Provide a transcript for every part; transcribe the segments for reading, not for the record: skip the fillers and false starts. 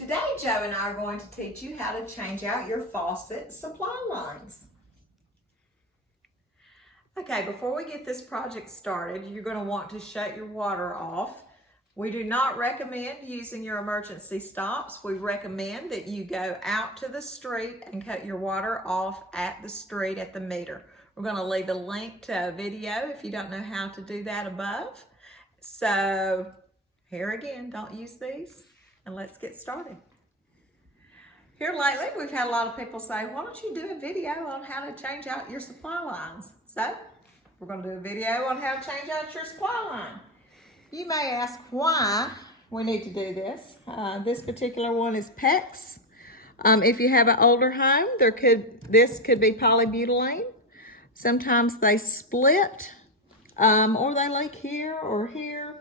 Today, Joe and I are going to teach you how to change out your faucet supply lines. Okay, before we get this project started, you're going to want to shut your water off. We do not recommend using your emergency stops. We recommend that you go out to the street and cut your water off at the street at the meter. We're going to leave a link to a video if you don't know how to do that above. So here again, don't use these, and let's get started. Here lately, we've had a lot of people say, why don't you do a video on how to change out your supply lines? So, we're going to do a video on how to change out your supply line. You may ask why we need to do this. This particular one is PEX. If you have an older home, this could be polybutylene. Sometimes they split, or they leak here or here.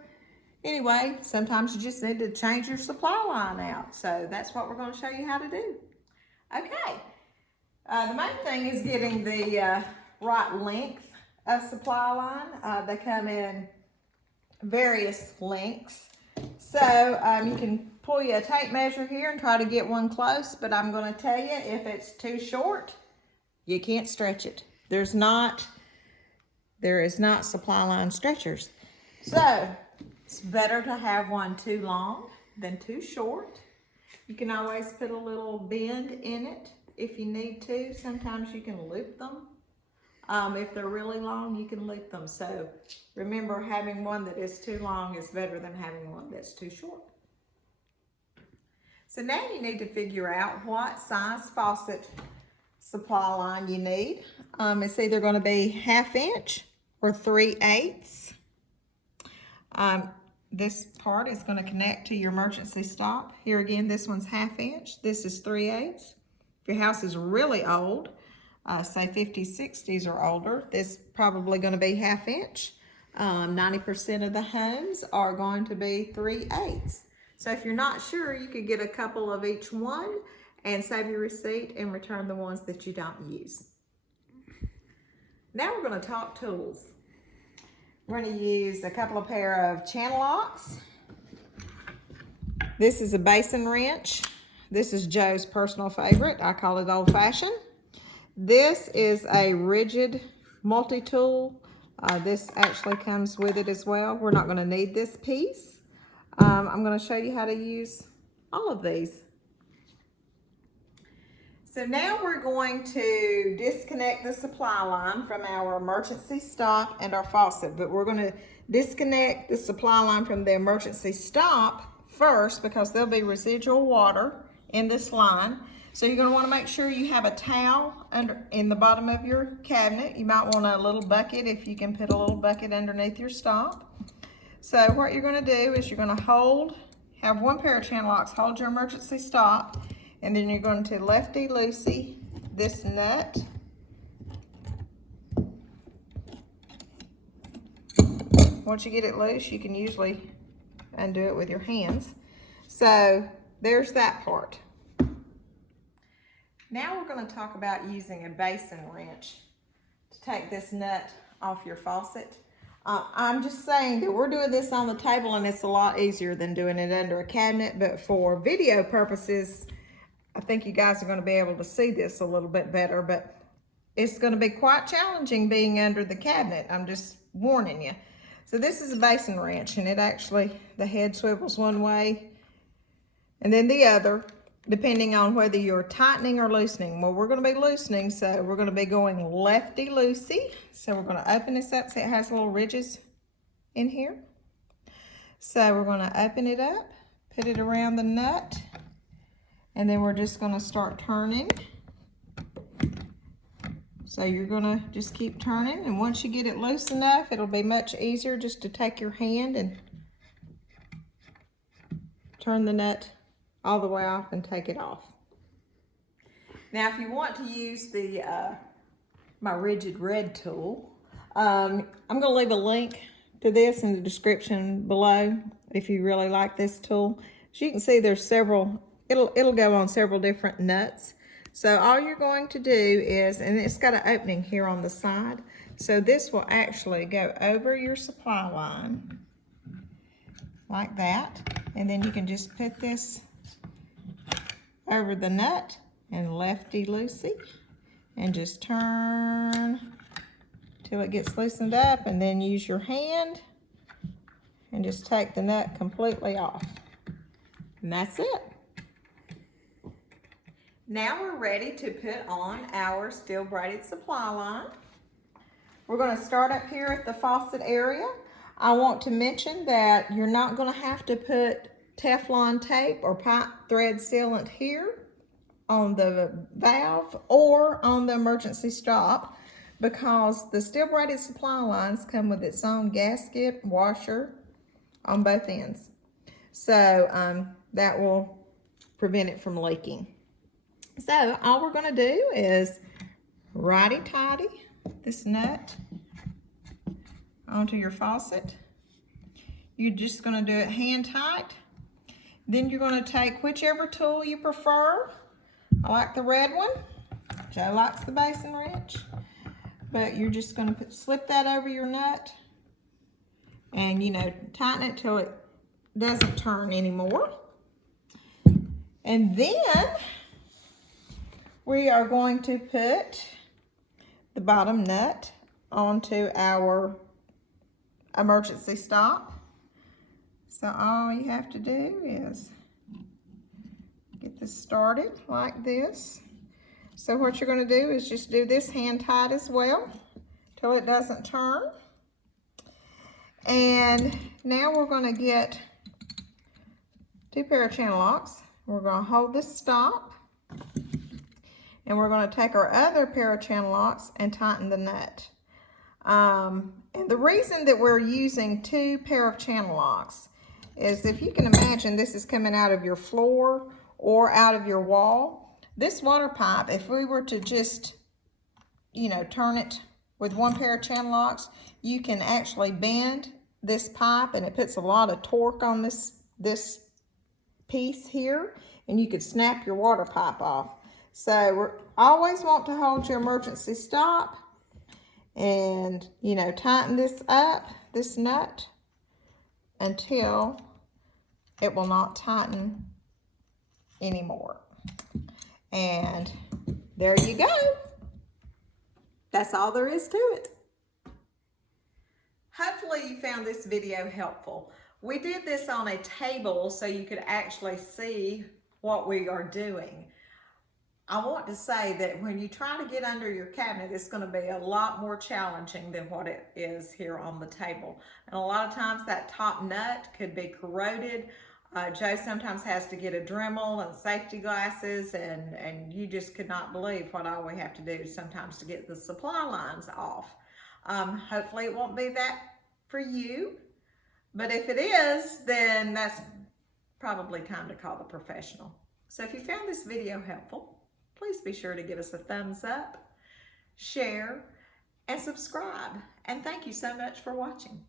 Anyway, sometimes you just need to change your supply line out. So that's what we're going to show you how to do. Okay, the main thing is getting the right length of supply line. They come in various lengths. So you can pull you a tape measure here and try to get one close, but I'm going to tell you, if it's too short, you can't stretch it. There is not supply line stretchers. So it's better to have one too long than too short. You can always put a little bend in it if you need to. Sometimes you can loop them. If they're really long, you can loop them. So remember, having one that is too long is better than having one that's too short. So now you need to figure out what size faucet supply line you need. It's either going to be 1/2 inch or 3/8. This part is going to connect to your emergency stop. Here again, this one's 1/2 inch. This is 3/8. If your house is really old, say 50s, 60s or older, this is probably going to be 1/2 inch. 90% of the homes are going to be 3/8. So if you're not sure, you could get a couple of each one and save your receipt and return the ones that you don't use. Now we're going to talk tools. We're going to use a couple of pair of channel locks. This is a basin wrench. This is Joe's personal favorite. I call it old-fashioned. This is a rigid multi-tool. This actually comes with it as well. We're not going to need this piece. I'm going to show you how to use all of these. So now we're going to disconnect the supply line from our emergency stop and our faucet, but we're going to disconnect the supply line from the emergency stop first because there'll be residual water in this line. So you're going to want to make sure you have a towel in the bottom of your cabinet. You might want a little bucket if you can put a little bucket underneath your stop. So what you're going to do is you're going to have one pair of channel locks, hold your emergency stop, and then you're going to lefty-loosey this nut. Once you get it loose, you can usually undo it with your hands. So there's that part. Now we're going to talk about using a basin wrench to take this nut off your faucet. I'm just saying that we're doing this on the table and it's a lot easier than doing it under a cabinet, but for video purposes, I think you guys are going to be able to see this a little bit better, but it's going to be quite challenging being under the cabinet. I'm just warning you. So this is a basin wrench, and the head swivels one way and then the other, depending on whether you're tightening or loosening. Well, we're going to be loosening, so we're going to be going lefty-loosey. So we're going to open this up. See, it has little ridges in here. So we're going to open it up, put it around the nut, and then we're just going to start turning. So you're going to just keep turning, and once you get it loose enough, it'll be much easier just to take your hand and turn the nut all the way off and take it off. Now, if you want to use my rigid red tool, I'm going to leave a link to this in the description below if you really like this tool. As you can see, there's several. It'll go on several different nuts. So all you're going to do is, and it's got an opening here on the side, so this will actually go over your supply line like that, and then you can just put this over the nut and lefty-loosey, and just turn till it gets loosened up, and then use your hand and just take the nut completely off. And that's it. Now we're ready to put on our steel braided supply line. We're going to start up here at the faucet area. I want to mention that you're not going to have to put Teflon tape or pipe thread sealant here on the valve or on the emergency stop, because the steel braided supply lines come with its own gasket washer on both ends. So that will prevent it from leaking. So all we're going to do is righty-tighty this nut onto your faucet. You're just going to do it hand tight. Then you're going to take whichever tool you prefer. I like the red one. Joe likes the basin wrench. But you're just going to slip that over your nut and, you know, tighten it till it doesn't turn anymore. And then we are going to put the bottom nut onto our emergency stop. So all you have to do is get this started like this. So what you're going to do is just do this hand tight as well till it doesn't turn. And now we're going to get 2 pair of channel locks. We're going to hold this stop, and we're going to take our other pair of channel locks and tighten the nut. And the reason that we're using 2 pair of channel locks is, if you can imagine, this is coming out of your floor or out of your wall. This water pipe, if we were to just, you know, turn it with 1 pair of channel locks, you can actually bend this pipe, and it puts a lot of torque on this piece here, and you could snap your water pipe off. So we always want to hold your emergency stop and, you know, tighten this up, this nut, until it will not tighten anymore. And there you go. That's all there is to it. Hopefully you found this video helpful. We did this on a table so you could actually see what we are doing. I want to say that when you try to get under your cabinet, it's going to be a lot more challenging than what it is here on the table. And a lot of times that top nut could be corroded. Joe sometimes has to get a Dremel and safety glasses, and you just could not believe what all we have to do sometimes to get the supply lines off. Hopefully it won't be that for you, but if it is, then that's probably time to call the professional. So if you found this video helpful, please be sure to give us a thumbs up, share, and subscribe. And thank you so much for watching.